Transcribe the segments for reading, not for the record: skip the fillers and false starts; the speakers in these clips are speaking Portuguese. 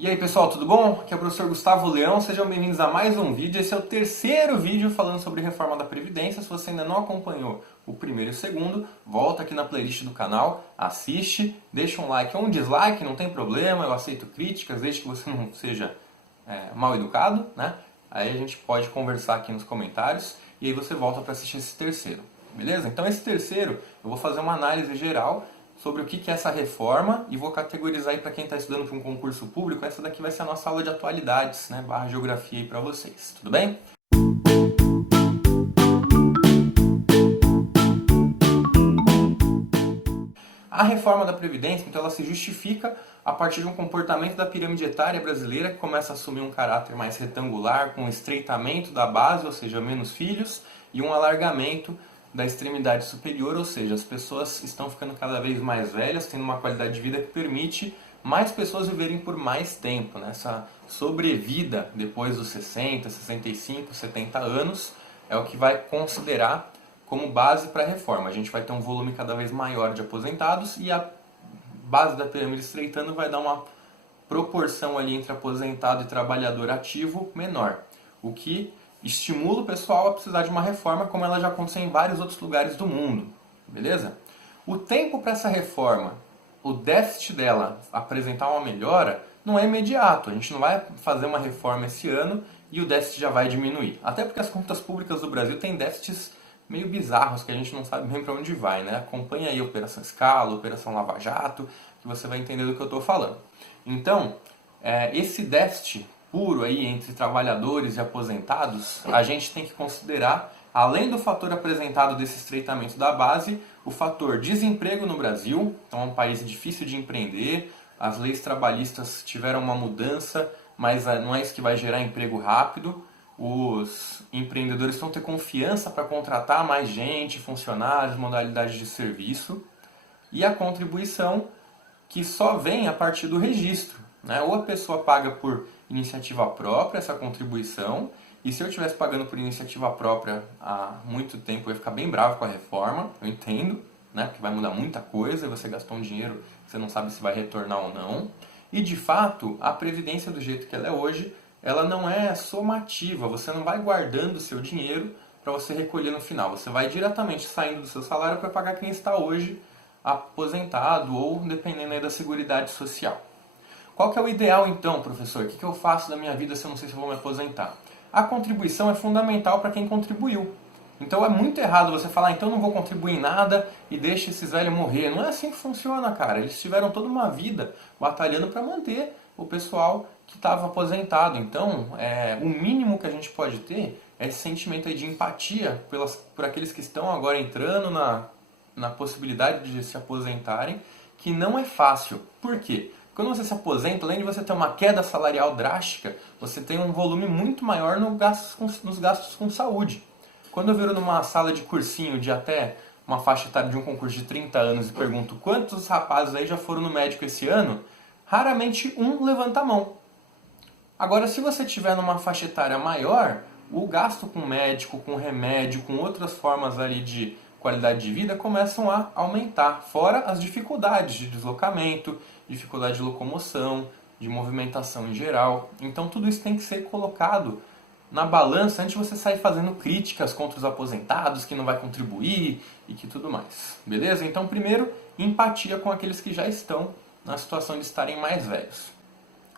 E aí pessoal, tudo bom? Aqui é o professor Gustavo Leão, sejam bem-vindos a mais um vídeo. Esse é o terceiro vídeo falando sobre reforma da Previdência. Se você ainda não acompanhou o primeiro e o segundo, volta aqui na playlist do canal, assiste, deixa um like ou um dislike, não tem problema, eu aceito críticas, desde que você não seja mal educado, né? Aí a gente pode conversar aqui nos comentários e aí você volta para assistir esse terceiro, beleza? Então esse terceiro eu vou fazer uma análise geral sobre o que é essa reforma e vou categorizar aí para quem está estudando para um concurso público. Essa daqui vai ser a nossa aula de atualidades, né, barra geografia aí para vocês, tudo bem? A reforma da Previdência, então, ela se justifica a partir de um comportamento da pirâmide etária brasileira que começa a assumir um caráter mais retangular, com um estreitamento da base, ou seja, menos filhos, e um alargamento da extremidade superior, ou seja, as pessoas estão ficando cada vez mais velhas, tendo uma qualidade de vida que permite mais pessoas viverem por mais tempo. Essa sobrevida depois dos 60, 65, 70 anos é o que vai considerar como base para a reforma. A gente vai ter um volume cada vez maior de aposentados e a base da pirâmide estreitando vai dar uma proporção ali entre aposentado e trabalhador ativo menor, o que estimula o pessoal a precisar de uma reforma como ela já aconteceu em vários outros lugares do mundo, beleza? O tempo para essa reforma, o déficit dela apresentar uma melhora, não é imediato. A gente não vai fazer uma reforma esse ano e o déficit já vai diminuir. Até porque as contas públicas do Brasil têm déficits meio bizarros que a gente não sabe bem para onde vai, né? Acompanha aí a Operação Scala, a Operação Lava Jato, que você vai entender do que eu estou falando. Então, esse déficit puro aí entre trabalhadores e aposentados, a gente tem que considerar, além do fator apresentado desse estreitamento da base, o fator desemprego no Brasil. Então é um país difícil de empreender, as leis trabalhistas tiveram uma mudança, mas não é isso que vai gerar emprego rápido. Os empreendedores vão ter confiança para contratar mais gente, funcionários, modalidades de serviço. E a contribuição que só vem a partir do registro, né? Ou a pessoa paga por iniciativa própria essa contribuição, e se eu estivesse pagando por iniciativa própria há muito tempo eu ia ficar bem bravo com a reforma, eu entendo, né? Porque vai mudar muita coisa e você gastou um dinheiro que você não sabe se vai retornar ou não. E de fato, a Previdência do jeito que ela é hoje, ela não é somativa, você não vai guardando o seu dinheiro para você recolher no final, você vai diretamente saindo do seu salário para pagar quem está hoje aposentado ou dependendo aí da Seguridade Social. Qual que é o ideal então, professor? O que eu faço da minha vida se eu não sei se eu vou me aposentar? A contribuição é fundamental para quem contribuiu. Então é muito errado você falar, então não vou contribuir em nada e deixa esses velhos morrer. Não é assim que funciona, cara. Eles tiveram toda uma vida batalhando para manter o pessoal que estava aposentado. Então, o mínimo que a gente pode ter é esse sentimento aí de empatia por aqueles que estão agora entrando na possibilidade de se aposentarem, que não é fácil. Por quê? Quando você se aposenta, além de você ter uma queda salarial drástica, você tem um volume muito maior nos gastos com saúde. Quando eu viro numa sala de cursinho de até uma faixa etária de um concurso de 30 anos e pergunto quantos rapazes aí já foram no médico esse ano, raramente um levanta a mão. Agora, se você estiver numa faixa etária maior, o gasto com médico, com remédio, com outras formas ali de qualidade de vida começam a aumentar, fora as dificuldades de deslocamento, dificuldade de locomoção, de movimentação em geral. Então tudo isso tem que ser colocado na balança antes de você sair fazendo críticas contra os aposentados, que não vai contribuir e que tudo mais. Beleza? Então primeiro, empatia com aqueles que já estão na situação de estarem mais velhos.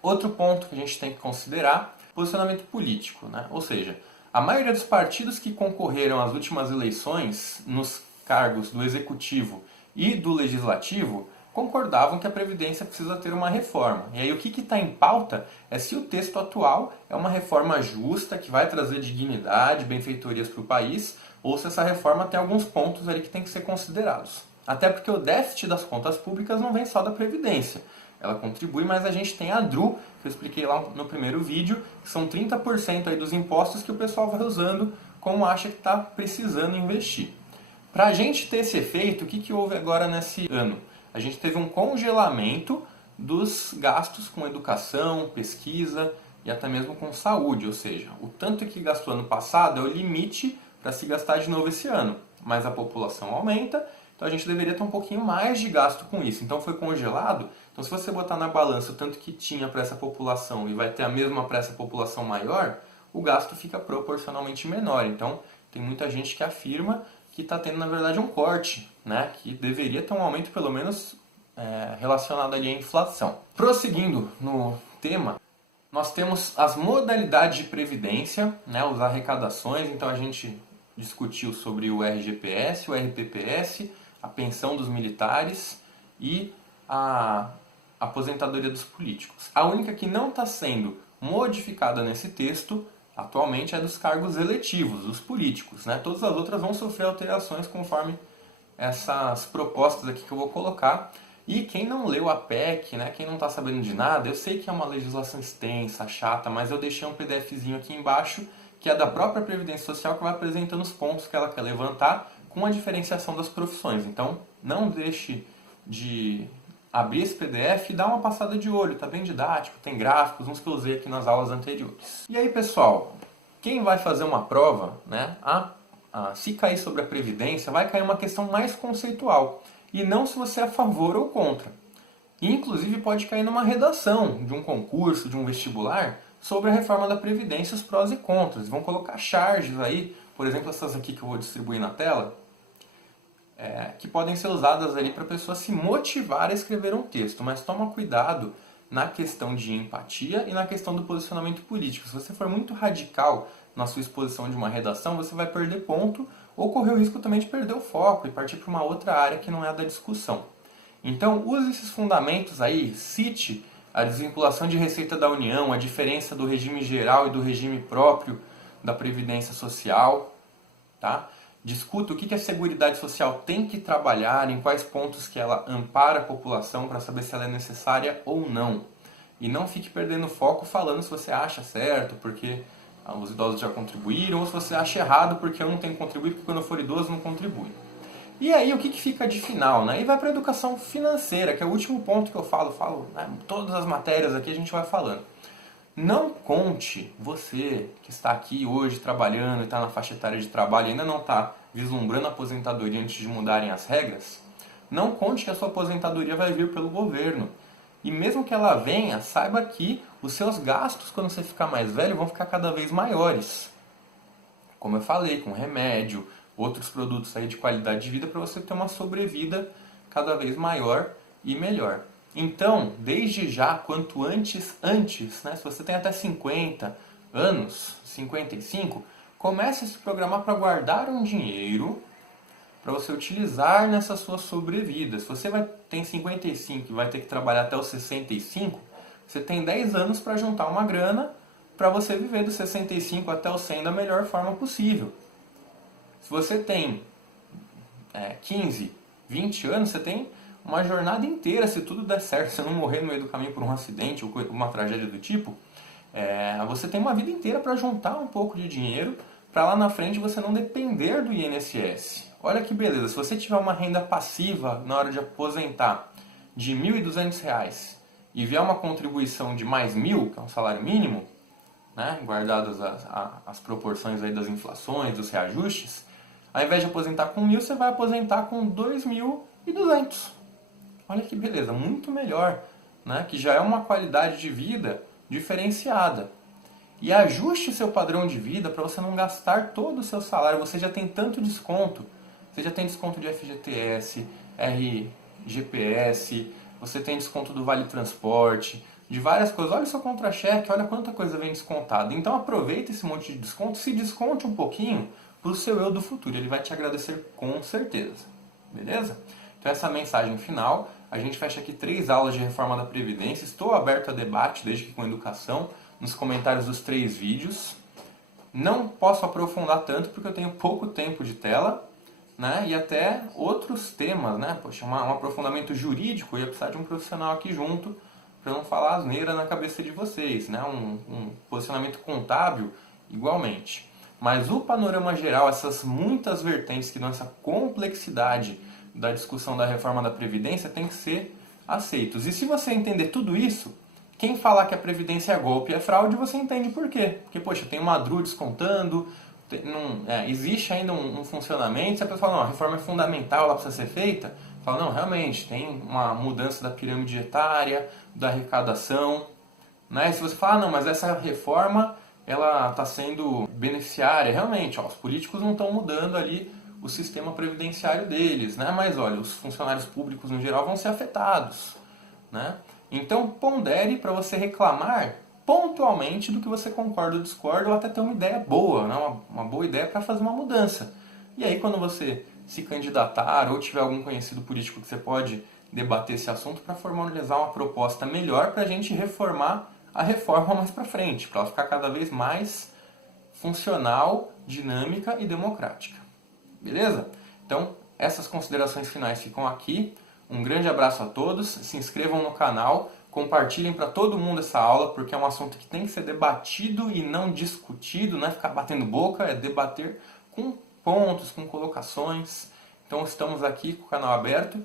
Outro ponto que a gente tem que considerar, posicionamento político, né? Ou seja, a maioria dos partidos que concorreram às últimas eleições nos cargos do Executivo e do Legislativo concordavam que a Previdência precisa ter uma reforma. E aí o que está em pauta é se o texto atual é uma reforma justa, que vai trazer dignidade, benfeitorias para o país, ou se essa reforma tem alguns pontos ali que tem que ser considerados. Até porque o déficit das contas públicas não vem só da Previdência. Ela contribui, mas a gente tem a DRU, que eu expliquei lá no primeiro vídeo, que são 30% aí dos impostos que o pessoal vai usando como acha que está precisando investir. Para a gente ter esse efeito, o que houve agora nesse ano? A gente teve um congelamento dos gastos com educação, pesquisa e até mesmo com saúde, ou seja, o tanto que gastou ano passado é o limite para se gastar de novo esse ano, mas a população aumenta, então a gente deveria ter um pouquinho mais de gasto com isso. Então foi congelado Então, se você botar na balança o tanto que tinha para essa população e vai ter a mesma para essa população maior, o gasto fica proporcionalmente menor. Então, tem muita gente que afirma que está tendo, na verdade, um corte, né? Que deveria ter um aumento, pelo menos, relacionado ali à inflação. Prosseguindo no tema, nós temos as modalidades de previdência, né? As arrecadações. Então, a gente discutiu sobre o RGPS, o RPPS, a pensão dos militares e a aposentadoria dos políticos. A única que não está sendo modificada nesse texto atualmente é dos cargos eletivos, os políticos, né? Todas as outras vão sofrer alterações conforme essas propostas aqui que eu vou colocar. E quem não leu a PEC, né? Quem não está sabendo de nada, eu sei que é uma legislação extensa, chata, mas eu deixei um PDFzinho aqui embaixo que é da própria Previdência Social, que vai apresentando os pontos que ela quer levantar com a diferenciação das profissões. Então, não deixe de abrir esse PDF e dar uma passada de olho, tá bem didático, tem gráficos, uns que eu usei aqui nas aulas anteriores. E aí, pessoal, quem vai fazer uma prova, né, se cair sobre a Previdência, vai cair uma questão mais conceitual, e não se você é a favor ou contra. E, inclusive, pode cair numa redação de um concurso, de um vestibular, sobre a reforma da Previdência, os prós e contras. Vão colocar charges aí, por exemplo, essas aqui que eu vou distribuir na tela, que podem ser usadas ali para a pessoa se motivar a escrever um texto. Mas toma cuidado na questão de empatia e na questão do posicionamento político. Se você for muito radical na sua exposição de uma redação, você vai perder ponto ou correr o risco também de perder o foco e partir para uma outra área que não é a da discussão. Então, use esses fundamentos aí, cite a desvinculação de receita da União, a diferença do regime geral e do regime próprio da Previdência Social, tá? Discuta o que a Seguridade Social tem que trabalhar, em quais pontos que ela ampara a população para saber se ela é necessária ou não. E não fique perdendo foco falando se você acha certo, porque os idosos já contribuíram, ou se você acha errado porque eu não tenho que contribuir, porque quando eu for idoso não contribui. E aí, o que fica de final? Né? E vai para a educação financeira, que é o último ponto que eu falo, né? Todas as matérias aqui a gente vai falando. Não conte, você que está aqui hoje trabalhando e está na faixa etária de trabalho e ainda não está vislumbrando a aposentadoria antes de mudarem as regras, não conte que a sua aposentadoria vai vir pelo governo. E mesmo que ela venha, saiba que os seus gastos quando você ficar mais velho vão ficar cada vez maiores. Como eu falei, com remédio, outros produtos aí de qualidade de vida para você ter uma sobrevida cada vez maior e melhor. Então, desde já, quanto antes, né, se você tem até 50 anos, 55, comece a se programar para guardar um dinheiro para você utilizar nessa sua sobrevida. Se você tem 55 e vai ter que trabalhar até os 65, você tem 10 anos para juntar uma grana para você viver dos 65 até os 100 da melhor forma possível. Se você tem 15, 20 anos, você tem uma jornada inteira, se tudo der certo, se você não morrer no meio do caminho por um acidente ou uma tragédia do tipo, você tem uma vida inteira para juntar um pouco de dinheiro para lá na frente você não depender do INSS. Olha que beleza, se você tiver uma renda passiva na hora de aposentar de R$ 1.200 e vier uma contribuição de mais R$ 1.000, que é um salário mínimo, né, guardadas as proporções aí das inflações, dos reajustes, ao invés de aposentar com 1.000, você vai aposentar com 2.200. Olha que beleza, muito melhor, né? Que já é uma qualidade de vida diferenciada. E ajuste o seu padrão de vida para você não gastar todo o seu salário. Você já tem tanto desconto. Você já tem desconto de FGTS, RGPS, você tem desconto do Vale Transporte, de várias coisas. Olha o seu contra-cheque, olha quanta coisa vem descontada. Então aproveita esse monte de desconto, se desconte um pouquinho para o seu eu do futuro. Ele vai te agradecer com certeza. Beleza? Então essa é a mensagem final. A gente fecha aqui 3 aulas de reforma da Previdência. Estou aberto a debate, desde que com educação, nos comentários dos 3 vídeos. Não posso aprofundar tanto porque eu tenho pouco tempo de tela, né? E até outros temas, né? Poxa, um aprofundamento jurídico, eu ia precisar de um profissional aqui junto para não falar asneira na cabeça de vocês, né? Um posicionamento contábil igualmente. Mas o panorama geral, essas muitas vertentes que dão essa complexidade da discussão da reforma da Previdência tem que ser aceitos. E se você entender tudo isso, quem falar que a Previdência é golpe e é fraude, você entende por quê. Porque, poxa, tem uma DRU descontando, existe ainda um funcionamento, se a pessoa fala, não, a reforma é fundamental, ela precisa ser feita, Fala, não, realmente, tem uma mudança da pirâmide etária, da arrecadação, né? E se você fala, não, mas essa reforma, ela está sendo beneficiária, realmente, ó, os políticos não estão mudando ali o sistema previdenciário deles, né? Mas olha, os funcionários públicos no geral vão ser afetados, né? Então pondere para você reclamar pontualmente do que você concorda ou discorda, ou até ter uma ideia boa, né? Uma boa ideia para fazer uma mudança. E aí quando você se candidatar ou tiver algum conhecido político que você pode debater esse assunto para formalizar uma proposta melhor para a gente reformar a reforma mais para frente, para ela ficar cada vez mais funcional, dinâmica e democrática. Beleza? Então, essas considerações finais ficam aqui. Um grande abraço a todos, se inscrevam no canal, compartilhem para todo mundo essa aula, porque é um assunto que tem que ser debatido e não discutido, não é ficar batendo boca, é debater com pontos, com colocações. Então estamos aqui com o canal aberto.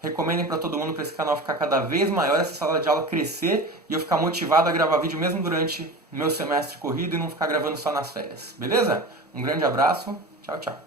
Recomendem para todo mundo para esse canal ficar cada vez maior, essa sala de aula crescer e eu ficar motivado a gravar vídeo mesmo durante meu semestre corrido e não ficar gravando só nas férias. Beleza? Um grande abraço, tchau, tchau.